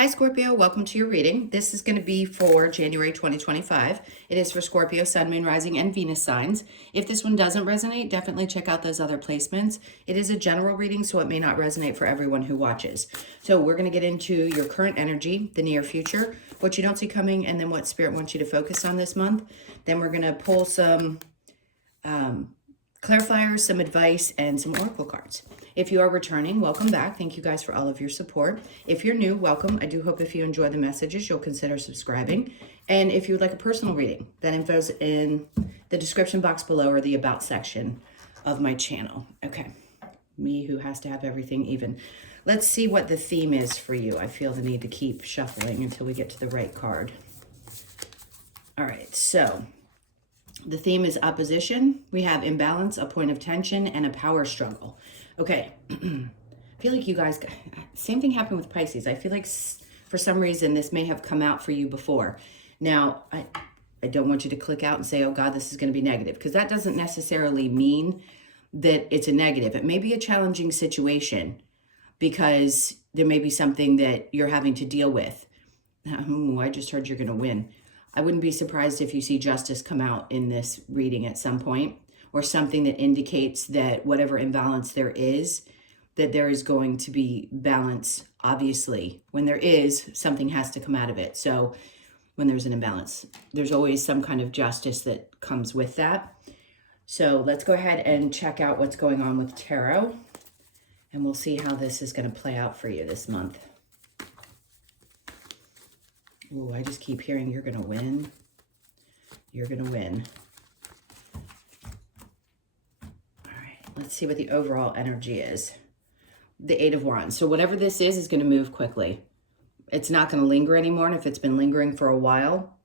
Hi, Scorpio. Welcome to your reading. This is going to be for January 2025. It is for Scorpio, Sun, Moon, Rising, and Venus signs. If this one doesn't resonate, definitely check out those other placements. It is a general reading, so it may not resonate for everyone who watches. So we're going to get into your current energy, the near future, what you don't see coming, and then what Spirit wants you to focus on this month. Then we're going to pull some clarifiers, some advice, and some oracle cards. If you are returning, welcome back. Thank you guys for all of your support. If you're new, welcome. I do hope if you enjoy the messages, you'll consider subscribing. And if you would like a personal reading, that info's in the description box below or the about section of my channel. Okay, me who has to have everything even. Let's see what the theme is for you. I feel the need to keep shuffling until we get to the right card. All right, so the theme is opposition. We have imbalance, a point of tension, and a power struggle. Okay, I feel like you guys, same thing happened with Pisces. I feel like for some reason this may have come out for you before. Now, I don't want you to click out and say, oh God, this is going to be negative, because that doesn't necessarily mean that it's a negative. It may be a challenging situation because there may be something that you're having to deal with. I just heard you're going to win. I wouldn't be surprised if you see justice come out in this reading at some point, or something that indicates that whatever imbalance there is, that there is going to be balance. Obviously, when there is, something has to come out of it. So when there's an imbalance, there's always some kind of justice that comes with that. So let's go ahead and check out what's going on with tarot, and we'll see how this is going to play out for you this month. Oh, I just keep hearing you're going to win. You're going to win. All right, let's see what the overall energy is. The Eight of Wands. So whatever this is going to move quickly. It's not going to linger anymore. And if it's been lingering for a while,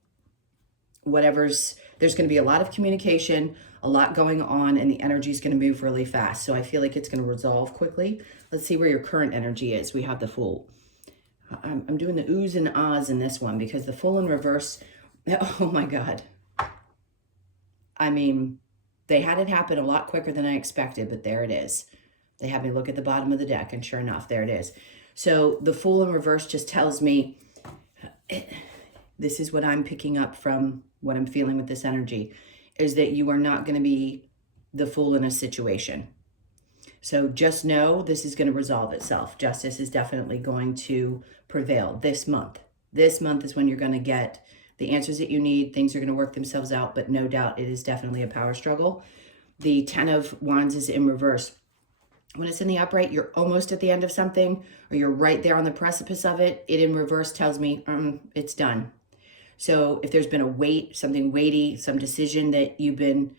there's going to be a lot of communication, a lot going on, and the energy is going to move really fast. So I feel like it's going to resolve quickly. Let's see where your current energy is. We have the Fool. I'm doing the oohs and ahs in this one because the Fool in reverse, oh my God. I mean, they had it happen a lot quicker than I expected, but there it is. They had me look at the bottom of the deck, and sure enough, there it is. So the Fool in reverse just tells me, this is what I'm picking up from what I'm feeling with this energy, is that you are not going to be the fool in a situation. So just know this is going to resolve itself. Justice is definitely going to prevail this month. This month is when you're going to get the answers that you need. Things are going to work themselves out, but no doubt it is definitely a power struggle. The Ten of Wands is in reverse. When it's in the upright, you're almost at the end of something, or you're right there on the precipice of it. It in reverse tells me it's done. So if there's been a wait, something weighty, some decision that you've been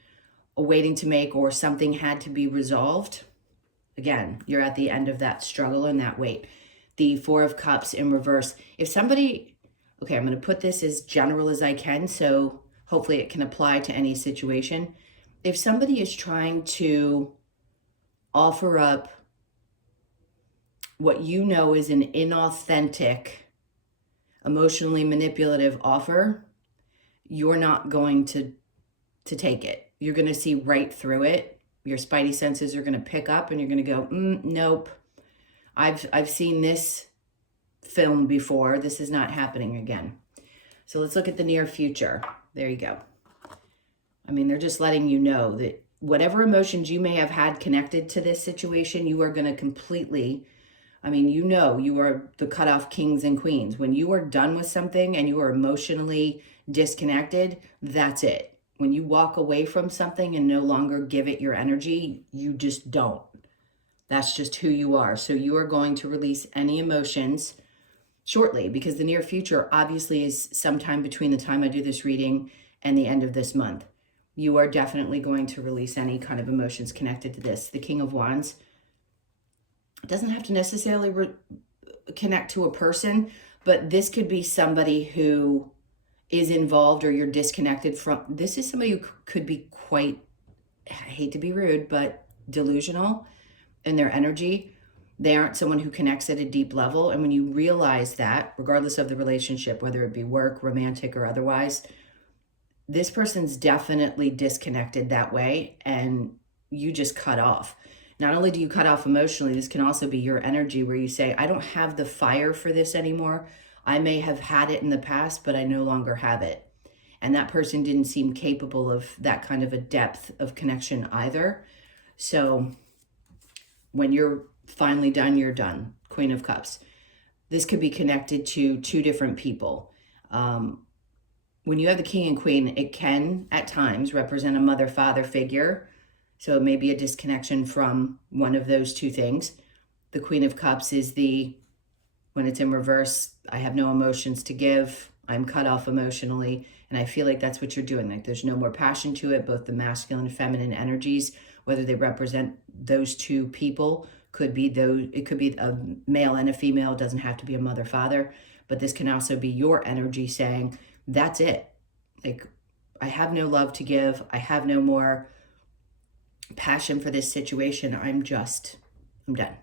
waiting to make, or something had to be resolved, again, you're at the end of that struggle and that wait. The Four of Cups in reverse. If somebody, okay, I'm going to put this as general as I can, so hopefully it can apply to any situation. If somebody is trying to offer up what you know is an inauthentic, emotionally manipulative offer, you're not going to take it. You're going to see right through it. Your spidey senses are going to pick up, and you're going to go, nope. I've seen this film before. This is not happening again. So let's look at the near future. There you go. I mean, they're just letting you know that whatever emotions you may have had connected to this situation, you are going to completely, I mean, you know, you are the cutoff kings and queens. When you are done with something and you are emotionally disconnected, that's it. When you walk away from something and no longer give it your energy, you just don't. That's just who you are. So you are going to release any emotions shortly, because the near future obviously is sometime between the time I do this reading and the end of this month. You are definitely going to release any kind of emotions connected to this. The King of Wands doesn't have to necessarily connect to a person, but this could be somebody who is involved or you're disconnected from. This is somebody who could be quite, I hate to be rude, but delusional in their energy. They aren't someone who connects at a deep level. And when you realize that, regardless of the relationship, whether it be work, romantic, or otherwise, this person's definitely disconnected that way, and you just cut off. Not only do you cut off emotionally, this can also be your energy where you say, I don't have the fire for this anymore. I may have had it in the past, but I no longer have it. And that person didn't seem capable of that kind of a depth of connection either. So when you're finally done, you're done. Queen of Cups. This could be connected to two different people. When you have the King and Queen, it can at times represent a mother-father figure. So it may be a disconnection from one of those two things. The Queen of Cups is when it's in reverse, I have no emotions to give. I'm cut off emotionally. And I feel like that's what you're doing. Like there's no more passion to it. Both the masculine and feminine energies, whether they represent those two people, it could be a male and a female. It doesn't have to be a mother, father, but this can also be your energy saying, that's it. Like, I have no love to give. I have no more passion for this situation. I'm done.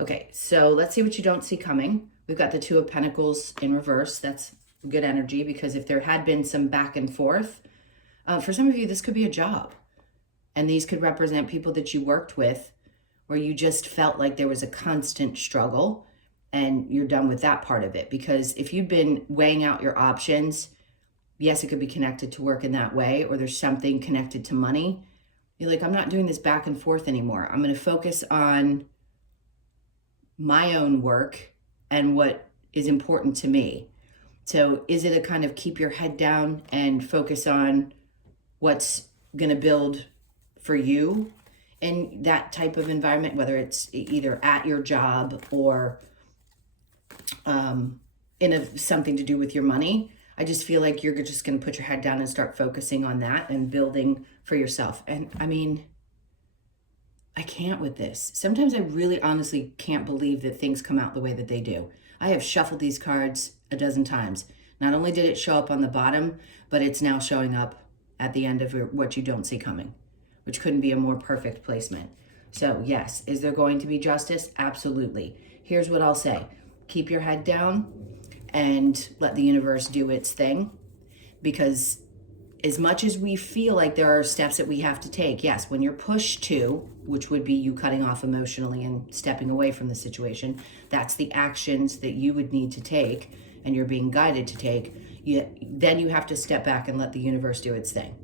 Okay, so let's see what you don't see coming. We've got the Two of Pentacles in reverse. That's good energy, because if there had been some back and forth, for some of you, this could be a job. And these could represent people that you worked with where you just felt like there was a constant struggle, and you're done with that part of it. Because if you've been weighing out your options, yes, it could be connected to work in that way, or there's something connected to money. You're like, I'm not doing this back and forth anymore. I'm going to focus on my own work and what is important to me. So is it a kind of keep your head down and focus on what's going to build for you in that type of environment, whether it's either at your job or something to do with your money? I just feel like you're just going to put your head down and start focusing on that and building for yourself. And I mean, I can't with this. Sometimes I really honestly can't believe that things come out the way that they do. I have shuffled these cards a dozen times. Not only did it show up on the bottom, but it's now showing up at the end of what you don't see coming, which couldn't be a more perfect placement. So yes, is there going to be justice? Absolutely. Here's what I'll say. Keep your head down and let the universe do its thing, because as much as we feel like there are steps that we have to take, yes, when you're pushed to, which would be you cutting off emotionally and stepping away from the situation, that's the actions that you would need to take and you're being guided to take. Then you have to step back and let the universe do its thing.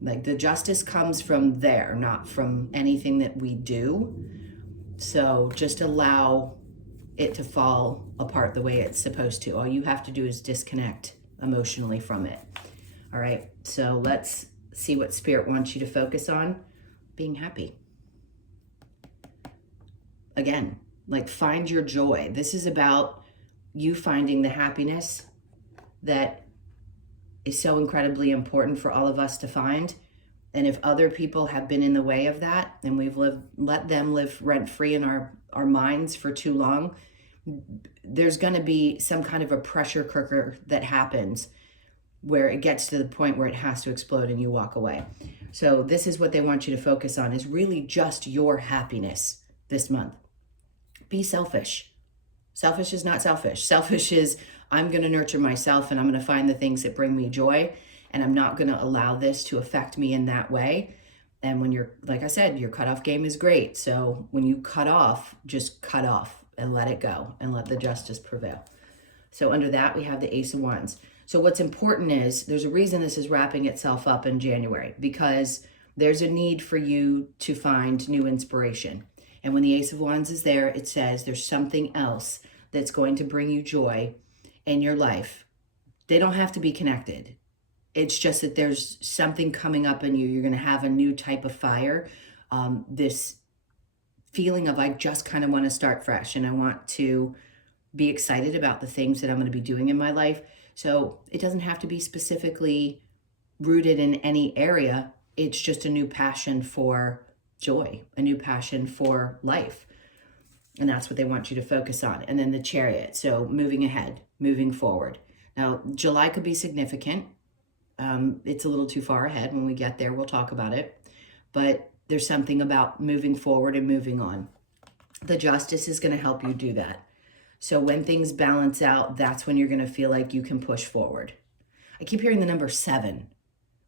Like the justice comes from there, not from anything that we do. So just allow it to fall apart the way it's supposed to. All you have to do is disconnect emotionally from it. All right, so let's see what Spirit wants you to focus on. Being happy. Again, like find your joy. This is about you finding the happiness that is so incredibly important for all of us to find. And if other people have been in the way of that, and we've let them live rent-free in our minds for too long, there's going to be some kind of a pressure cooker that happens where it gets to the point where it has to explode and you walk away. So this is what they want you to focus on, is really just your happiness this month. Be selfish. Selfish is not selfish. Selfish is, I'm going to nurture myself and I'm going to find the things that bring me joy, and I'm not going to allow this to affect me in that way. And when you're, like I said, your cutoff game is great. So when you cut off, just cut off and let it go and let the justice prevail. So under that, we have the Ace of Wands. So what's important is there's a reason this is wrapping itself up in January, because there's a need for you to find new inspiration. And when the Ace of Wands is there, it says there's something else that's going to bring you joy in your life. They don't have to be connected. It's just that there's something coming up in you. You're going to have a new type of fire. This feeling of, I just kind of want to start fresh and I want to be excited about the things that I'm going to be doing in my life. So it doesn't have to be specifically rooted in any area. It's just a new passion for joy, a new passion for life. And that's what they want you to focus on. And then the Chariot. So moving ahead, moving forward. Now, July could be significant. It's a little too far ahead. When we get there, we'll talk about it. But there's something about moving forward and moving on. The Justice is going to help you do that. So when things balance out, that's when you're going to feel like you can push forward. I keep hearing the number 7,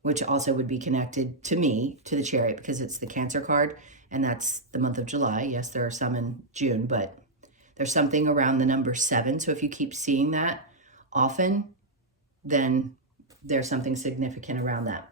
which also would be connected to me, to the Chariot, because it's the Cancer card, and that's the month of July. Yes, there are some in June, but There's something around the number 7. So if you keep seeing that often, then there's something significant around that.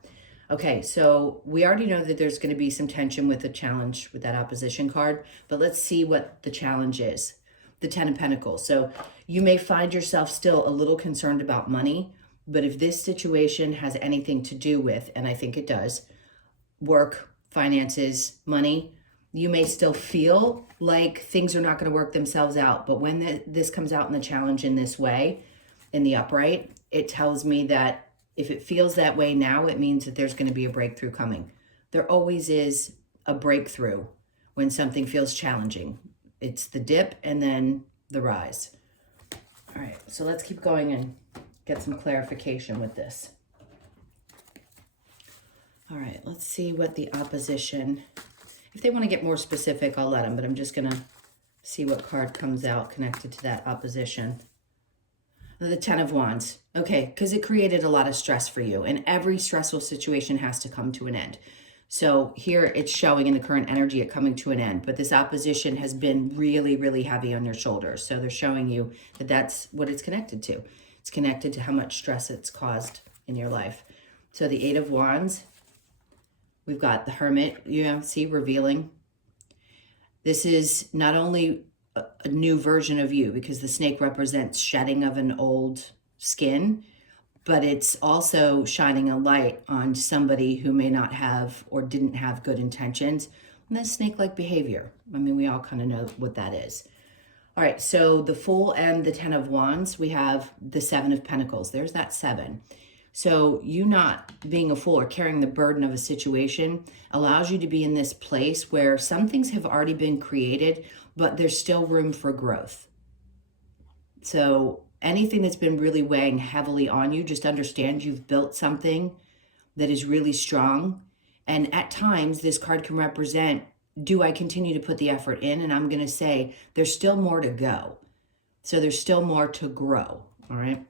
Okay, so we already know that there's going to be some tension with the challenge with that opposition card, but let's see what the challenge is. The 10 of Pentacles. So you may find yourself still a little concerned about money, but if this situation has anything to do with, and I think it does, work, finances, money, you may still feel like things are not going to work themselves out. But when this comes out in the challenge in this way, in the upright, it tells me that if it feels that way now, it means that there's going to be a breakthrough coming. There always is a breakthrough when something feels challenging. It's the dip and then the rise. All right, so let's keep going and get some clarification with this. All right, let's see what the opposition, if they want to get more specific, I'll let them, but I'm just going to see what card comes out connected to that opposition. The 10 of Wands. Okay, because it created a lot of stress for you, and every stressful situation has to come to an end. So here it's showing in the current energy it coming to an end, but this opposition has been really, really heavy on your shoulders. So they're showing you that that's what it's connected to. It's connected to how much stress it's caused in your life. So the 8 of Wands, we've got the Hermit, see, revealing. This is not only a new version of you, because the snake represents shedding of an old skin, but it's also shining a light on somebody who may not have or didn't have good intentions. And that's snake-like behavior. I mean, we all kind of know what that is. All right, so the Fool and the 10 of Wands, we have the 7 of Pentacles. There's that 7. So you not being a fool or carrying the burden of a situation allows you to be in this place where some things have already been created, but there's still room for growth. So anything that's been really weighing heavily on you, just understand you've built something that is really strong. And at times, this card can represent, do I continue to put the effort in? And I'm going to say, there's still more to go. So there's still more to grow, all right?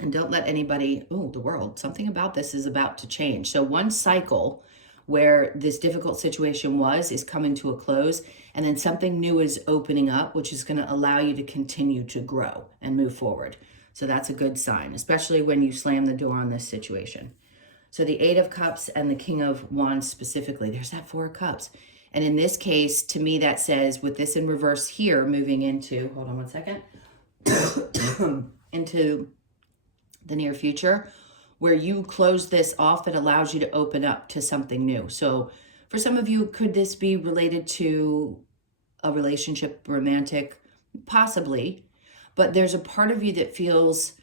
And don't let anybody, the world, something about this is about to change. So one cycle where this difficult situation is coming to a close, and then something new is opening up, which is going to allow you to continue to grow and move forward. So that's a good sign, especially when you slam the door on this situation. So the 8 of Cups and the King of Wands specifically, there's that 4 of Cups. And in this case, to me, that says with this in reverse here, moving into, hold on one second, into the near future, where you close this off, it allows you to open up to something new. So for some of you, could this be related to a relationship, romantic? Possibly. But there's a part of you that feels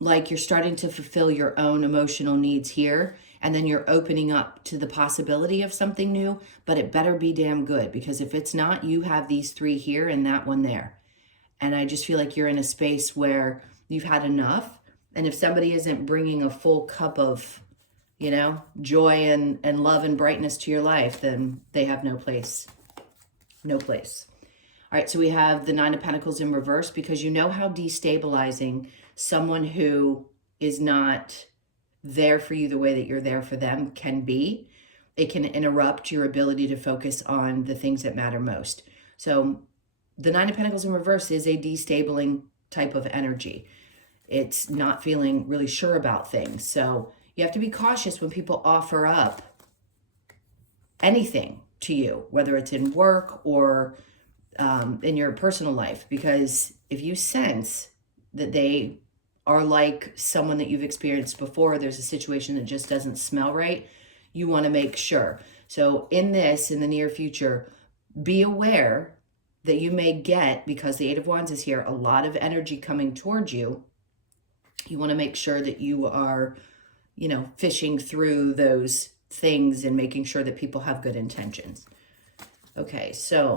like you're starting to fulfill your own emotional needs here, and then you're opening up to the possibility of something new, but it better be damn good, because if it's not, you have these 3 here and that one there. And I just feel like you're in a space where you've had enough. And if somebody isn't bringing a full cup of, joy and love and brightness to your life, then they have no place. No place. All right, so we have the 9 of Pentacles in reverse, because you know how destabilizing someone who is not there for you the way that you're there for them can be. It can interrupt your ability to focus on the things that matter most. So the 9 of Pentacles in reverse is a destabilizing type of energy. It's not feeling really sure about things. So you have to be cautious when people offer up anything to you, whether it's in work or in your personal life, because if you sense that they are like someone that you've experienced before, there's a situation that just doesn't smell right, you want to make sure. So in the near future, be aware that you may get, because the 8 of Wands is here, a lot of energy coming towards you. You want to make sure that you are, fishing through those things and making sure that people have good intentions. Okay, so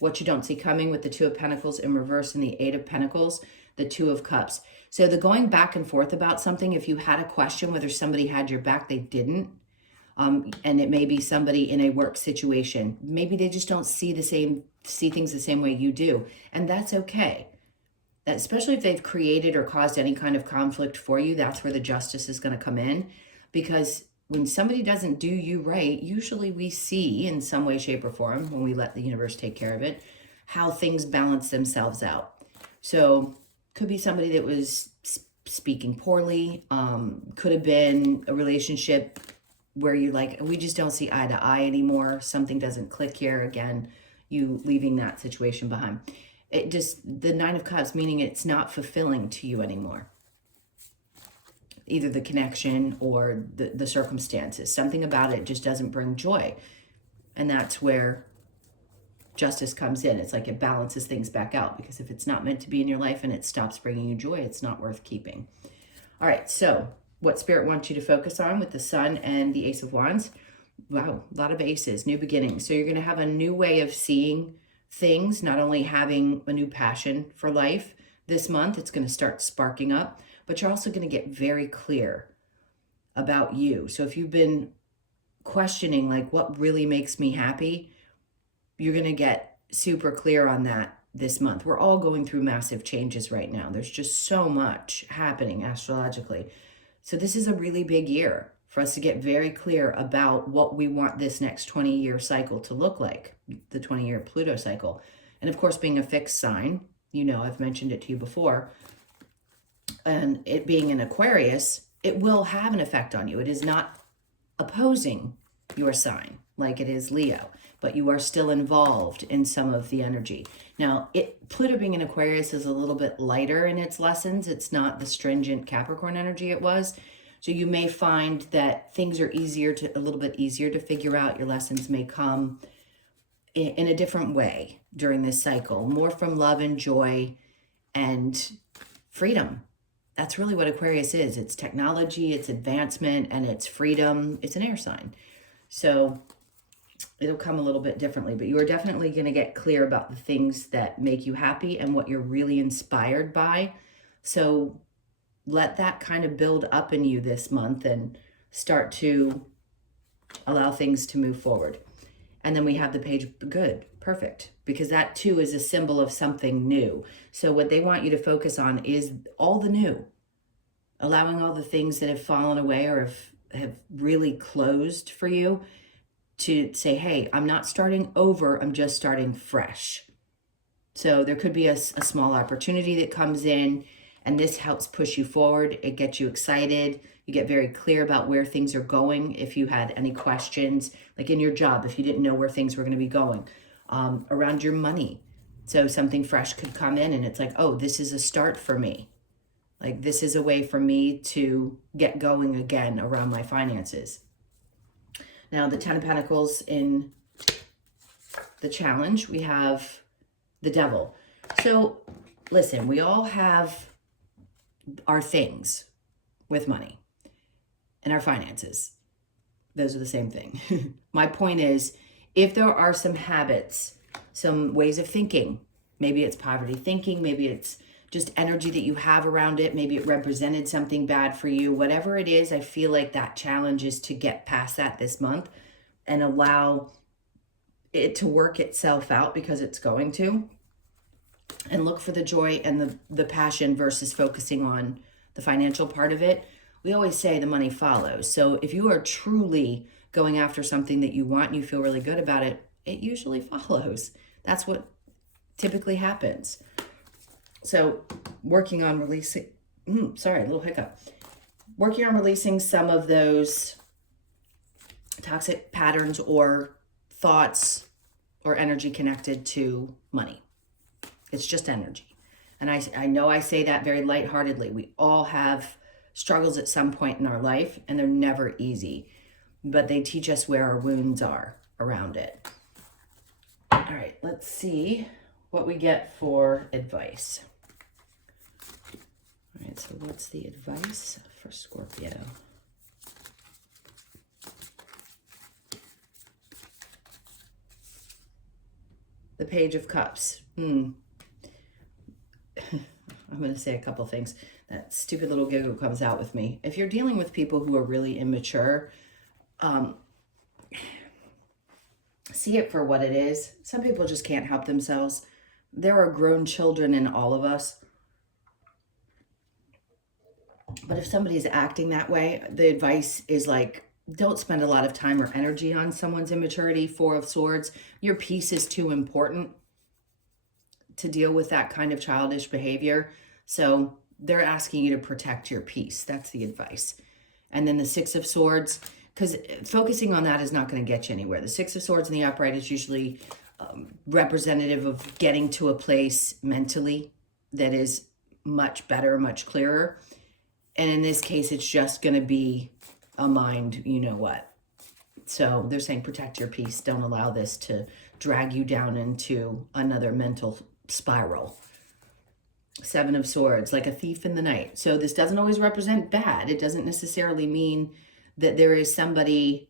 what you don't see coming with the 2 of Pentacles in reverse and the 8 of Pentacles, the 2 of Cups. So the going back and forth about something, if you had a question whether somebody had your back, they didn't. And it may be somebody in a work situation. Maybe they just don't see things the same way you do. And that's okay. Especially if they've created or caused any kind of conflict for you, that's where the justice is going to come in. Because when somebody doesn't do you right, usually we see in some way, shape, or form, when we let the universe take care of it, how things balance themselves out. So could be somebody that was speaking poorly, could have been a relationship where you like, we just don't see eye to eye anymore. Something doesn't click here. Again, you leaving that situation behind. It just, the Nine of Cups, meaning it's not fulfilling to you anymore. Either the connection or the circumstances. Something about it just doesn't bring joy. And that's where justice comes in. It's like it balances things back out, because if it's not meant to be in your life and it stops bringing you joy, it's not worth keeping. All right, so what Spirit wants you to focus on with the Sun and the Ace of Wands. Wow, a lot of aces, new beginnings. So you're going to have a new way of seeing things, not only having a new passion for life this month, it's going to start sparking up, but you're also going to get very clear about you. So if you've been questioning, like, what really makes me happy, you're going to get super clear on that this month. We're all going through massive changes right now. There's just so much happening astrologically. So this is a really big year for us to get very clear about what we want this next 20-year cycle to look like, the 20-year Pluto cycle. And of course, being a fixed sign, you know, I've mentioned it to you before, and it being an Aquarius, it will have an effect on you. It is not opposing your sign like it is Leo, but you are still involved in some of the energy. Now, Pluto being an Aquarius is a little bit lighter in its lessons. It's not the stringent Capricorn energy it was. So you may find that things are a little bit easier to figure out. Your lessons may come in a different way during this cycle, more from love and joy and freedom. That's really what Aquarius is. It's technology, it's advancement, and it's freedom. It's an air sign. So it'll come a little bit differently, but you are definitely going to get clear about the things that make you happy and what you're really inspired by. So let that kind of build up in you this month and start to allow things to move forward. And then we have the page, good, perfect, because that too is a symbol of something new. So what they want you to focus on is all the new, allowing all the things that have fallen away or have really closed for you, to say, hey, I'm not starting over, I'm just starting fresh. So there could be a small opportunity that comes in, and this helps push you forward. It gets you excited. You get very clear about where things are going. If you had any questions, like in your job, if you didn't know where things were going to be going, around your money. So something fresh could come in and it's like, oh, this is a start for me. Like, this is a way for me to get going again around my finances. Now, the Ten of Pentacles in the challenge, we have the Devil. So, listen, we all have our things with money and our finances. Those are the same thing. My point is, if there are some habits, some ways of thinking, maybe it's poverty thinking, maybe it's just energy that you have around it, maybe it represented something bad for you, whatever it is, I feel like that challenge is to get past that this month and allow it to work itself out, because it's going to, and look for the joy and the passion versus focusing on the financial part of it. We always say the money follows. So if you are truly going after something that you want and you feel really good about it, it usually follows. That's what typically happens. So working on releasing, sorry, a little hiccup. Working on releasing some of those toxic patterns or thoughts or energy connected to money. It's just energy. And I know I say that very lightheartedly. We all have struggles at some point in our life, and they're never easy, but they teach us where our wounds are around it. All right, let's see what we get for advice. All right, so what's the advice for Scorpio? The Page of Cups. I'm going to say a couple things. That stupid little giggle comes out with me. If you're dealing with people who are really immature, see it for what it is. Some people just can't help themselves. There are grown children in all of us. But if somebody's acting that way, the advice is like, don't spend a lot of time or energy on someone's immaturity. Four of Swords. Your peace is too important. to deal with that kind of childish behavior. So they're asking you to protect your peace. That's the advice. And then the Six of Swords, because focusing on that is not going to get you anywhere. The Six of Swords in the upright is usually representative of getting to a place mentally that is much better, much clearer. And in this case, it's just going to be a mind, you know what. So they're saying protect your peace. Don't allow this to drag you down into another mental spiral. Seven of Swords, like a thief in the night. So this doesn't always represent bad. It doesn't necessarily mean that there is somebody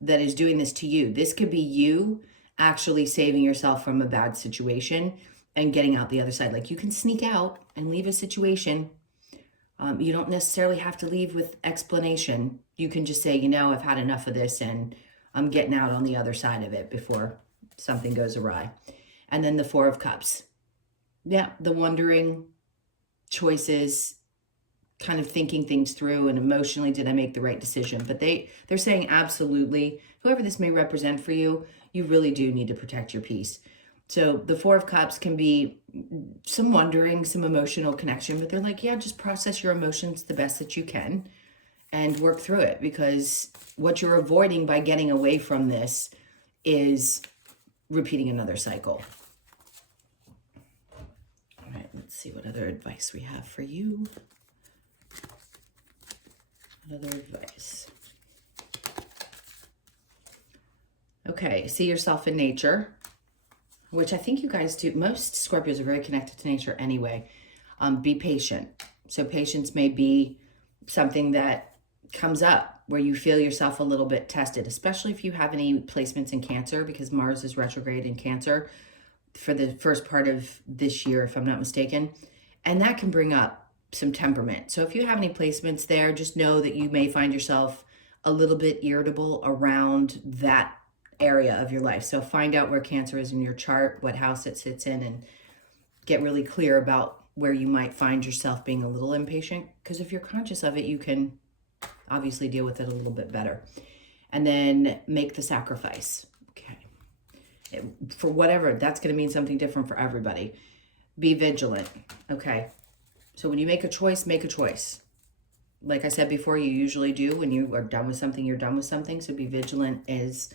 that is doing this to you. This could be you actually saving yourself from a bad situation and getting out the other side. Like you can sneak out and leave a situation. You don't necessarily have to leave with explanation. You can just say, you know, I've had enough of this and I'm getting out on the other side of it before something goes awry. And then the Four of Cups. Yeah, the wondering, choices, kind of thinking things through, and emotionally, did I make the right decision? But they're saying absolutely, whoever this may represent for you, you really do need to protect your peace. So the Four of Cups can be some wondering, some emotional connection, but they're like, yeah, just process your emotions the best that you can and work through it, because what you're avoiding by getting away from this is repeating another cycle. All right, let's see what other advice we have for you. What other advice? Okay, see yourself in nature, which I think you guys do. Most Scorpios are very connected to nature anyway. Be patient. So patience may be something that comes up where you feel yourself a little bit tested, especially if you have any placements in Cancer, because Mars is retrograde in Cancer for the first part of this year, if I'm not mistaken. And that can bring up some temperament. So if you have any placements there, just know that you may find yourself a little bit irritable around that area of your life. So find out where Cancer is in your chart, what house it sits in, and get really clear about where you might find yourself being a little impatient. Because if you're conscious of it, you can obviously deal with it a little bit better. And then make the sacrifice. Okay. For whatever, that's going to mean something different for everybody. Be vigilant. Okay. So when you make a choice, make a choice. Like I said before, you usually do. When you are done with something, you're done with something. So be vigilant is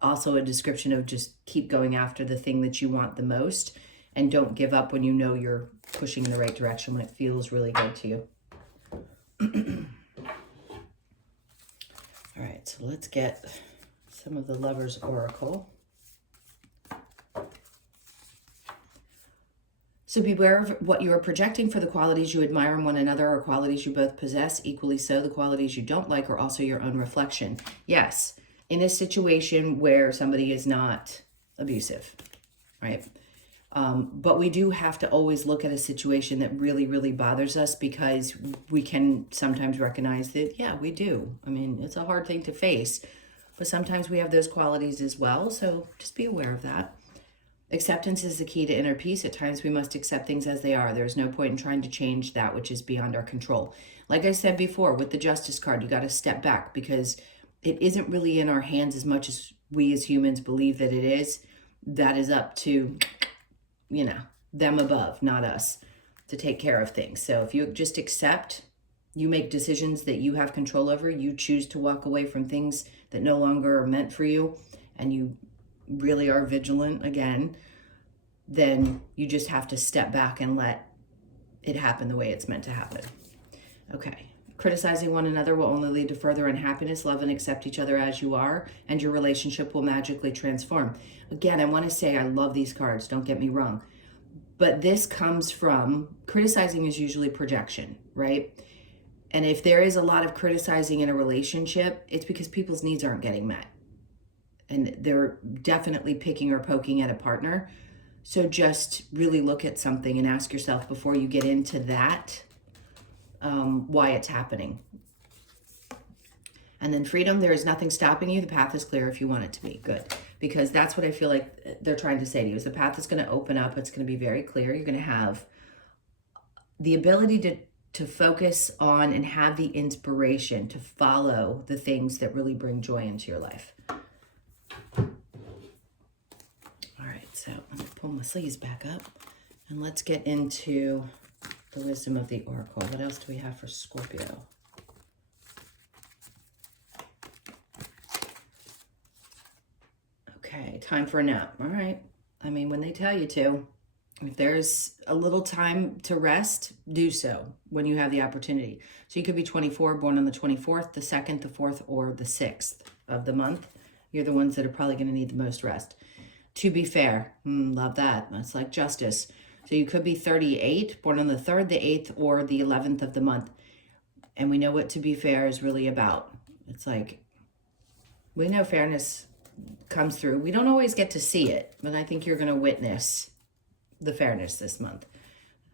also a description of just keep going after the thing that you want the most, and don't give up when you know you're pushing in the right direction, when it feels really good to you. All right, so let's get some of the Lover's Oracle. So beware of what you are projecting, for the qualities you admire in one another are qualities you both possess. Equally so, the qualities you don't like are also your own reflection. Yes, in a situation where somebody is not abusive, right? But we do have to always look at a situation that really, really bothers us, because we can sometimes recognize that, yeah, we do. I mean, it's a hard thing to face, but sometimes we have those qualities as well. So just be aware of that. Acceptance is the key to inner peace. At times we must accept things as they are. There's no point in trying to change that which is beyond our control. Like I said before, with the Justice card, you got to step back, because it isn't really in our hands as much as we as humans believe that it is. That is up to, you know, them above, not us, to take care of things. So if you just accept, you make decisions that you have control over, you choose to walk away from things that no longer are meant for you, and you really are vigilant again, then you just have to step back and let it happen the way it's meant to happen. Okay. Criticizing one another will only lead to further unhappiness. Love and accept each other as you are, and your relationship will magically transform. Again, I want to say I love these cards, don't get me wrong. But this comes from, criticizing is usually projection, right? And if there is a lot of criticizing in a relationship, it's because people's needs aren't getting met. And they're definitely picking or poking at a partner. So just really look at something and ask yourself before you get into that, why it's happening. And then freedom, there is nothing stopping you. The path is clear if you want it to be. Good. Because that's what I feel like they're trying to say to you, is the path is going to open up. It's going to be very clear. You're going to have the ability to focus on and have the inspiration to follow the things that really bring joy into your life. All right. So I'm going to pull my sleeves back up and let's get into the wisdom of the oracle. What else do we have for Scorpio? Okay, time for a nap. All right. I mean, when they tell you to, if there's a little time to rest, do so when you have the opportunity. So you could be 24, born on the 24th, the 2nd, the 4th, or the 6th of the month. You're the ones that are probably going to need the most rest. To be fair, love that. That's like justice. So you could be 38, born on the 3rd, the 8th, or the 11th of the month. And we know what to be fair is really about. It's like, we know fairness comes through. We don't always get to see it, but I think you're going to witness the fairness this month.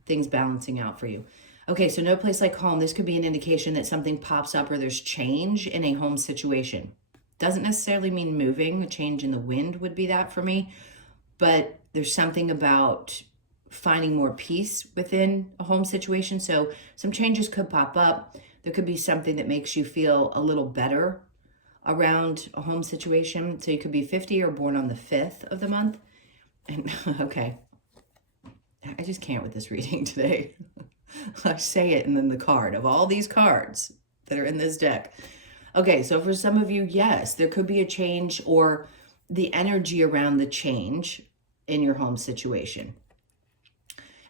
Things balancing out for you. Okay, so no place like home. This could be an indication that something pops up or there's change in a home situation. Doesn't necessarily mean moving. A change in the wind would be that for me. But there's something about finding more peace within a home situation. So some changes could pop up. There could be something that makes you feel a little better around a home situation. So you could be 50 or born on the 5th of the month. And okay, I just can't with this reading today. I say it and then the card of all these cards that are in this deck. Okay, so for some of you, yes, there could be a change or the energy around the change in your home situation.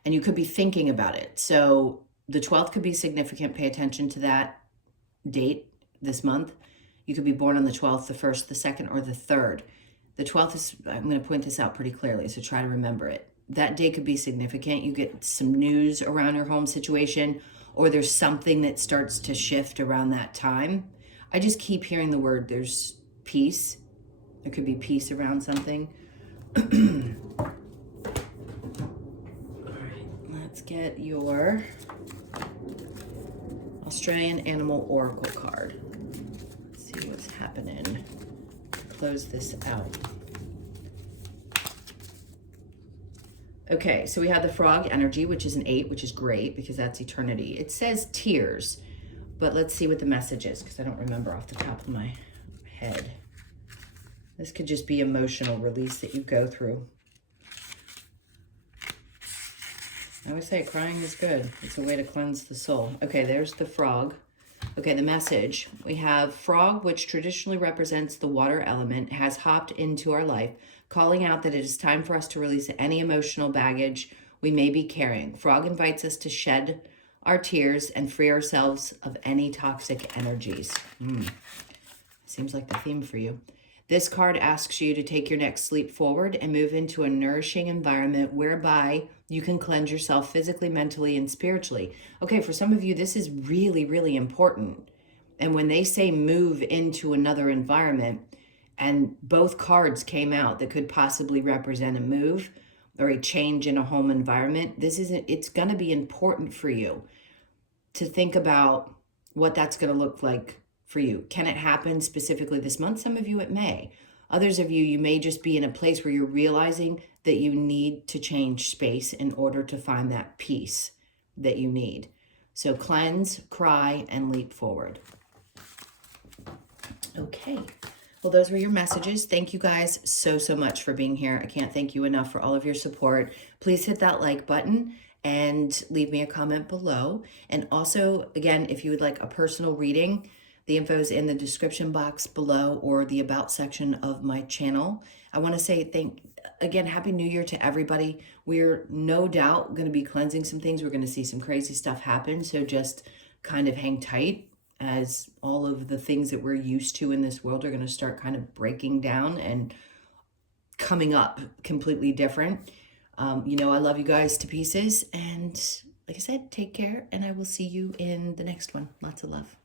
And you could be thinking about it. So the 12th could be significant. Pay attention to that date this month. You could be born on the 12th, the 1st, the 2nd, or the 3rd. The 12th is, I'm going to point this out pretty clearly, so try to remember it. That day could be significant. You get some news around your home situation, or there's something that starts to shift around that time. I just keep hearing the word, there's peace. There could be peace around something. All right, let's get your Australian Animal Oracle card. Let's see what's happening. Close this out. Okay, so we have the frog energy, which is an 8, which is great because that's eternity. It says tears, but let's see what the message is because I don't remember off the top of my head. This could just be emotional release that you go through. I always say crying is good. It's a way to cleanse the soul. Okay, there's the frog. Okay, the message. We have frog, which traditionally represents the water element, has hopped into our life, calling out that it is time for us to release any emotional baggage we may be carrying. Frog invites us to shed our tears and free ourselves of any toxic energies. Seems like the theme for you. This card asks you to take your next leap forward and move into a nourishing environment whereby you can cleanse yourself physically, mentally, and spiritually. Okay, for some of you, this is really, really important. And when they say move into another environment, and both cards came out that could possibly represent a move or a change in a home environment, it's going to be important for you to think about what that's going to look like for you. Can it happen specifically this month? Some of you, it may. Others of you, you may just be in a place where you're realizing that you need to change space in order to find that peace that you need. So cleanse, cry, and leap forward. Okay. Well, those were your messages. Thank you guys so, so much for being here. I can't thank you enough for all of your support. Please hit that like button and leave me a comment below. And also, again, if you would like a personal reading, the info is in the description box below or the about section of my channel. I want to say again, Happy New Year to everybody. We're no doubt going to be cleansing some things. We're going to see some crazy stuff happen. So just kind of hang tight as all of the things that we're used to in this world are going to start kind of breaking down and coming up completely different. You know, I love you guys to pieces. And like I said, take care. And I will see you in the next one. Lots of love.